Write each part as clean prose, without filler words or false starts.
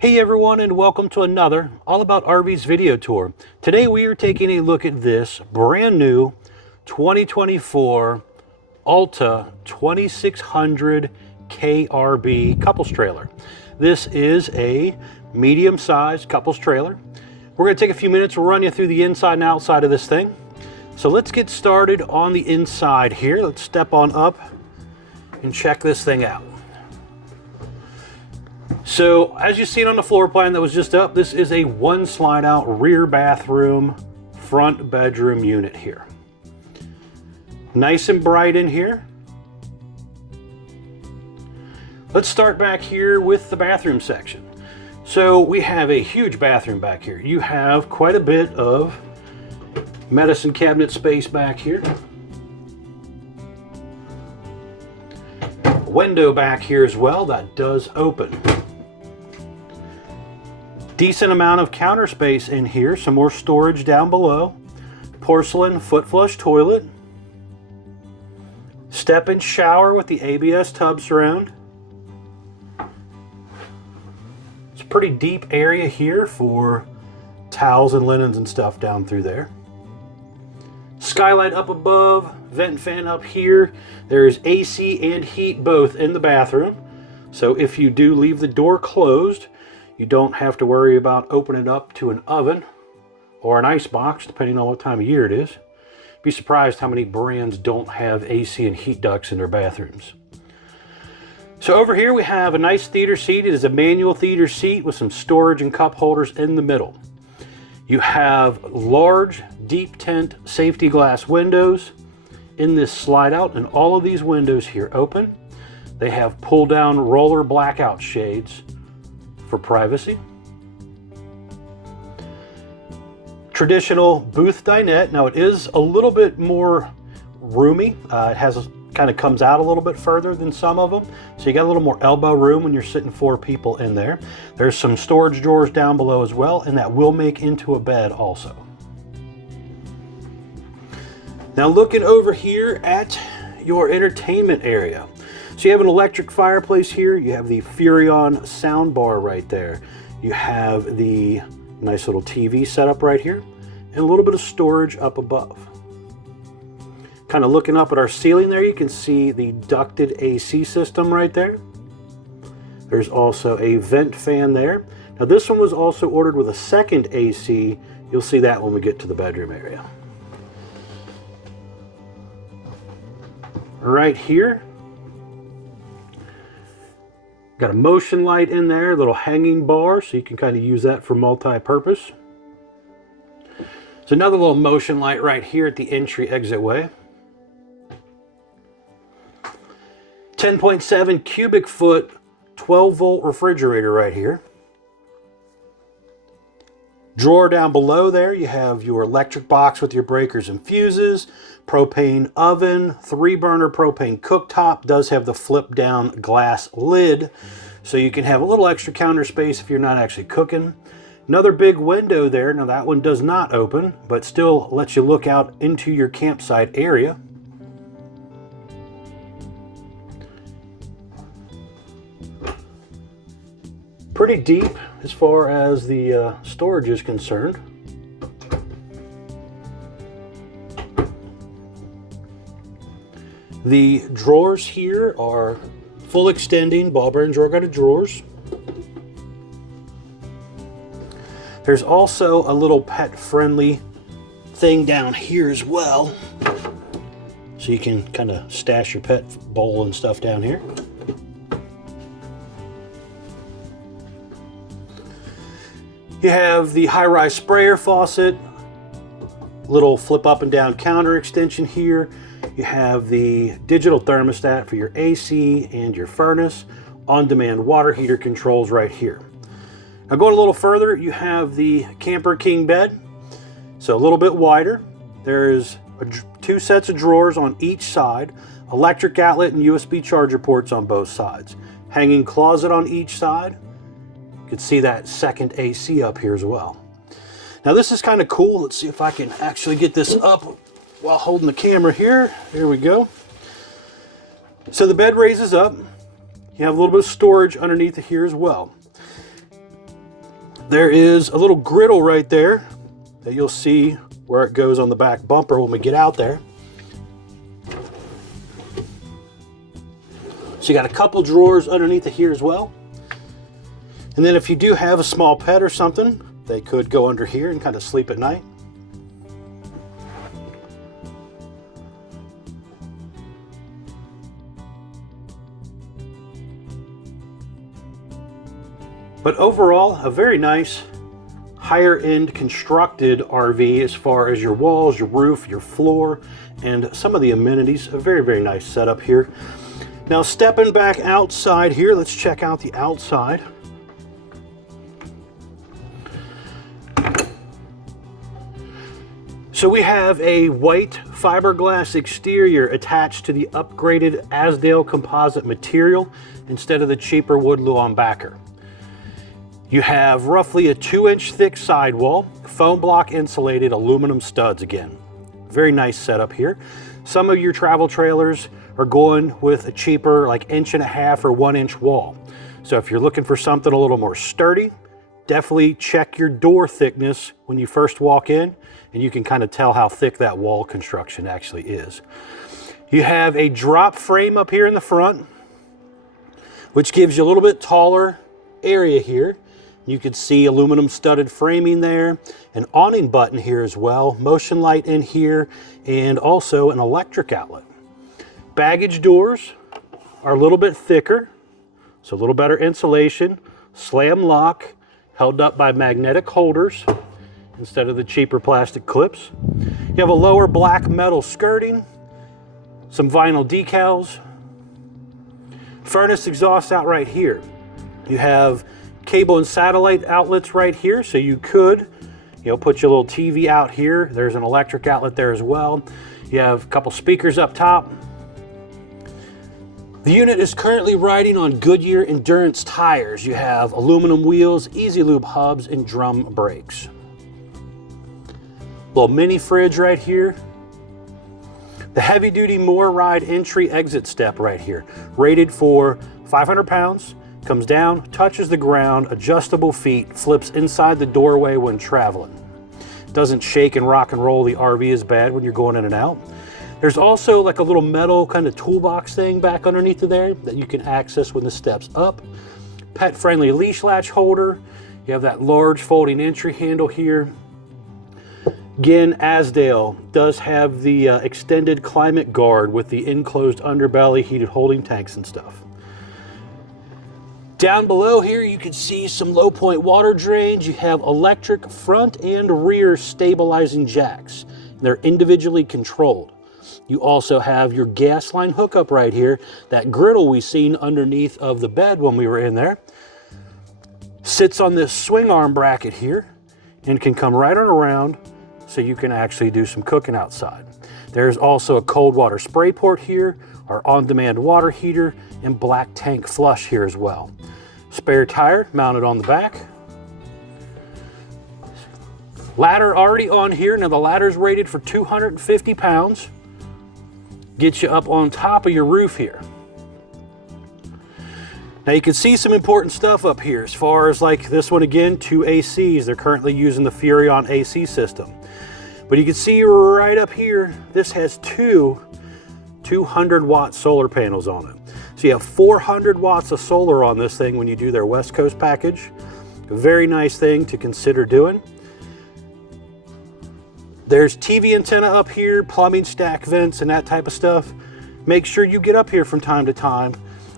Hey everyone, and welcome to another All About RVs video tour. Today we are taking a look at this brand new 2024 ALTA 2600KRB couples trailer. This is a medium-sized couples trailer. We're going to take a few minutes, we'll run you through the inside and outside of this thing. So let's get started on the inside here. Let's step on up and check this thing out. So as you see it on the floor plan that was just up, this is a one slide out rear bathroom, front bedroom unit here. Nice and bright in here. Let's start back here with the bathroom section. So we have a huge bathroom back here. You have quite a bit of medicine cabinet space back here. A window back here as well that does open. Decent amount of counter space in here, some more storage down below. Porcelain foot flush toilet. Step-in shower with the ABS tub surround. It's a pretty deep area here for towels and linens and stuff down through there. Skylight up above, vent fan up here. There's AC and heat both in the bathroom. So if you do leave the door closed, you don't have to worry about opening it up to an oven or an ice box, depending on what time of year it is. Be surprised how many brands don't have AC and heat ducts in their bathrooms. So over here we have a nice theater seat. It is a manual theater seat with some storage and cup holders in the middle. You have large, deep tint safety glass windows in this slide out, and all of these windows here open. They have pull down roller blackout shades for privacy. Traditional booth dinette. Now it is a little bit more roomy. It has kind of comes out a little bit further than some of them. So you got a little more elbow room when you're sitting 4 people in there. There's some storage drawers down below as well, and that will make into a bed also. Now looking over here at your entertainment area. So you have an electric fireplace here. You have the Furrion sound bar right there. You have the nice little TV setup right here, and a little bit of storage up above. Kind of looking up at our ceiling there, you can see the ducted AC system right there. There's also a vent fan there. Now this one was also ordered with a second AC. You'll see that when we get to the bedroom area. Right here, got a motion light in there, a little hanging bar, so you can kind of use that for multi-purpose. There's another little motion light right here at the entry exit way. 10.7 cubic foot, 12 volt refrigerator right here. Drawer down below there, you have your electric box with your breakers and fuses, propane oven, 3-burner propane cooktop, does have the flip down glass lid, so you can have a little extra counter space if you're not actually cooking. Another big window there. Now that one does not open, but still lets you look out into your campsite area. Pretty deep as far as the storage is concerned. The drawers here are full extending ball bearing drawer guided drawers. There's also a little pet friendly thing down here as well, so you can kind of stash your pet bowl and stuff down here. You have the high-rise sprayer faucet, little flip up and down counter extension here. You have the digital thermostat for your AC and your furnace, on-demand water heater controls right here. Now going a little further, you have the Camper King bed, so a little bit wider. There's 2 sets of drawers on each side, electric outlet and USB charger ports on both sides. Hanging closet on each side. You can see that second AC up here as well. Now this is kind of cool. Let's see if I can actually get this up while holding the camera here. Here we go. So the bed raises up. You have a little bit of storage underneath here as well. There is a little griddle right there that you'll see where it goes on the back bumper when we get out there. So you got a couple drawers underneath it here as well. And then if you do have a small pet or something, they could go under here and kind of sleep at night. But overall, a very nice higher end constructed RV as far as your walls, your roof, your floor, and some of the amenities. A very, very nice setup here. Now stepping back outside here, let's check out the outside. So we have a white fiberglass exterior attached to the upgraded Azdel composite material instead of the cheaper wood Luan backer. You have roughly a 2-inch thick sidewall, foam block insulated aluminum studs again. Very nice setup here. Some of your travel trailers are going with a cheaper like 1.5 or 1-inch wall. So if you're looking for something a little more sturdy, definitely check your door thickness when you first walk in, and you can kind of tell how thick that wall construction actually is. You have a drop frame up here in the front, which gives you a little bit taller area here. You can see aluminum studded framing there, an awning button here as well, motion light in here, and also an electric outlet. Baggage doors are a little bit thicker, so a little better insulation, slam lock, held up by magnetic holders instead of the cheaper plastic clips. You have a lower black metal skirting, some vinyl decals, furnace exhaust out right here. You have cable and satellite outlets right here, so you could, put your little TV out here. There's an electric outlet there as well. You have a couple speakers up top. The unit is currently riding on Goodyear Endurance tires. You have aluminum wheels, easy lube hubs, and drum brakes. Little mini fridge right here. The heavy duty More Ride entry exit step right here, rated for 500 pounds. Comes down, touches the ground, adjustable feet, flips inside the doorway when traveling. Doesn't shake and rock and roll the RV as bad when you're going in and out. There's also like a little metal kind of toolbox thing back underneath of there that you can access when the steps up. Pet friendly leash latch holder. You have that large folding entry handle here. Again, Azdel does have the extended climate guard with the enclosed underbelly, heated holding tanks and stuff. Down below here, you can see some low point water drains. You have electric front and rear stabilizing jacks. They're individually controlled. You also have your gas line hookup right here. That griddle we seen underneath of the bed when we were in there sits on this swing arm bracket here and can come right on around so you can actually do some cooking outside. There's also a cold water spray port here, our on-demand water heater, and black tank flush here as well. Spare tire mounted on the back. Ladder already on here. Now the ladder's rated for 250 pounds. Gets you up on top of your roof here. Now you can see some important stuff up here as far as like this one again, 2 ACs. They're currently using the Furrion AC system. But you can see right up here, this has two 200-watt solar panels on it. So you have 400 watts of solar on this thing when you do their West Coast package. A very nice thing to consider doing. There's TV antenna up here, plumbing stack vents and that type of stuff. Make sure you get up here from time to time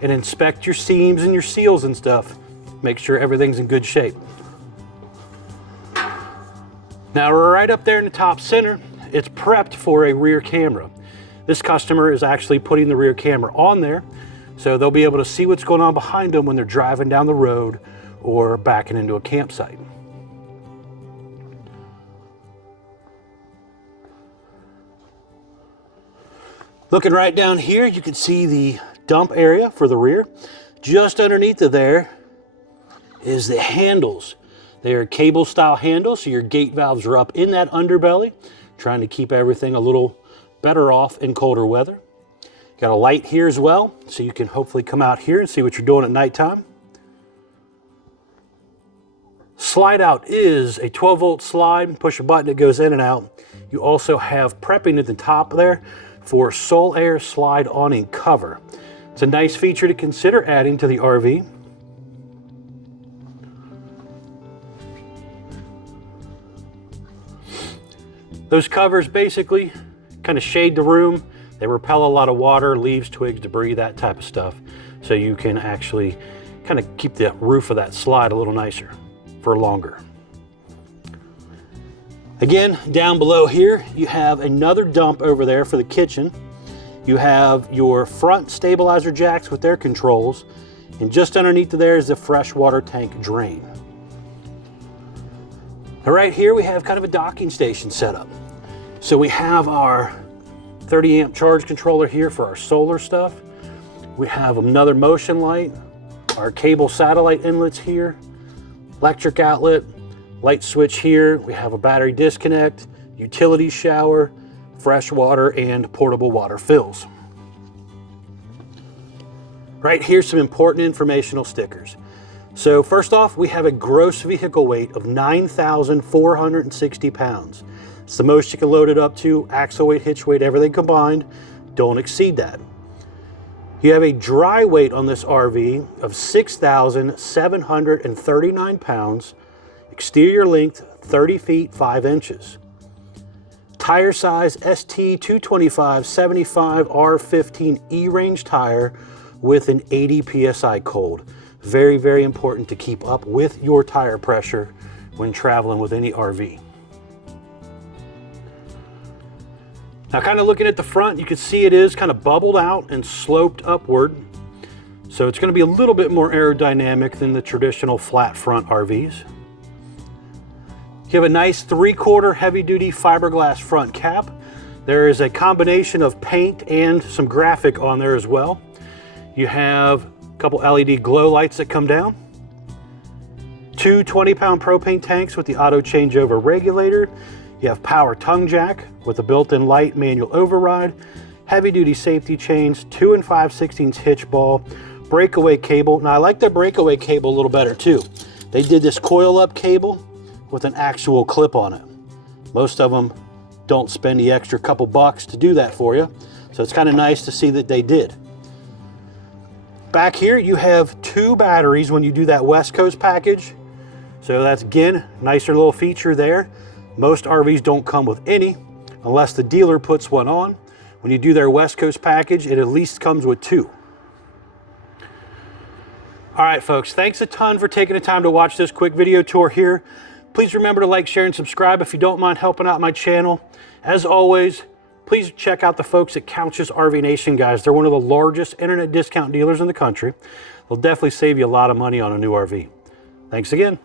and inspect your seams and your seals and stuff. Make sure everything's in good shape. Now right up there in the top center, it's prepped for a rear camera. This customer is actually putting the rear camera on there, so they'll be able to see what's going on behind them when they're driving down the road or backing into a campsite. Looking right down here, you can see the dump area for the rear. Just underneath of there is the handles. They are cable style handles, so your gate valves are up in that underbelly, trying to keep everything a little better off in colder weather. Got a light here as well, so you can hopefully come out here and see what you're doing at nighttime. Slide out is a 12-volt slide. Push a button, it goes in and out. You also have prepping at the top there for Soul Air slide awning cover. It's a nice feature to consider adding to the RV. Those covers basically kind of shade the room. They repel a lot of water, leaves, twigs, debris, that type of stuff. So you can actually kind of keep the roof of that slide a little nicer for longer. Again, down below here, you have another dump over there for the kitchen. You have your front stabilizer jacks with their controls, and just underneath there is the freshwater tank drain. Now right here, we have kind of a docking station set up. So we have our 30 amp charge controller here for our solar stuff. We have another motion light, our cable satellite inlets here, electric outlet, light switch here. We have a battery disconnect, utility shower, fresh water, and portable water fills. Right here, some important informational stickers. So first off, we have a gross vehicle weight of 9,460 pounds. It's the most you can load it up to, axle weight, hitch weight, everything combined. Don't exceed that. You have a dry weight on this RV of 6,739 pounds, exterior length 30 feet 5 inches. Tire size ST 225/75 R15 E-range tire with an 80 PSI cold. Very, very important to keep up with your tire pressure when traveling with any RV. Now, kind of looking at the front, you can see it is kind of bubbled out and sloped upward. So it's going to be a little bit more aerodynamic than the traditional flat front RVs. You have a nice 3/4 heavy-duty fiberglass front cap. There is a combination of paint and some graphic on there as well. You have a couple LED glow lights that come down. Two 20-pound propane tanks with the auto changeover regulator. You have power tongue jack with a built-in light manual override, heavy-duty safety chains, 2 5/16 hitch ball, breakaway cable. Now I like the breakaway cable a little better too. They did this coil-up cable with an actual clip on it. Most of them don't spend the extra couple bucks to do that for you, so it's kind of nice to see that they did. Back here you have 2 batteries when you do that West Coast package, so that's again nicer little feature there. Most RVs don't come with any unless the dealer puts one on. When you do their West Coast package, it at least comes with 2. All right, folks, thanks a ton for taking the time to watch this quick video tour here. Please remember to like, share, and subscribe if you don't mind helping out my channel. As always, please check out the folks at Couch's RV Nation, guys. They're one of the largest internet discount dealers in the country. They'll definitely save you a lot of money on a new RV. Thanks again.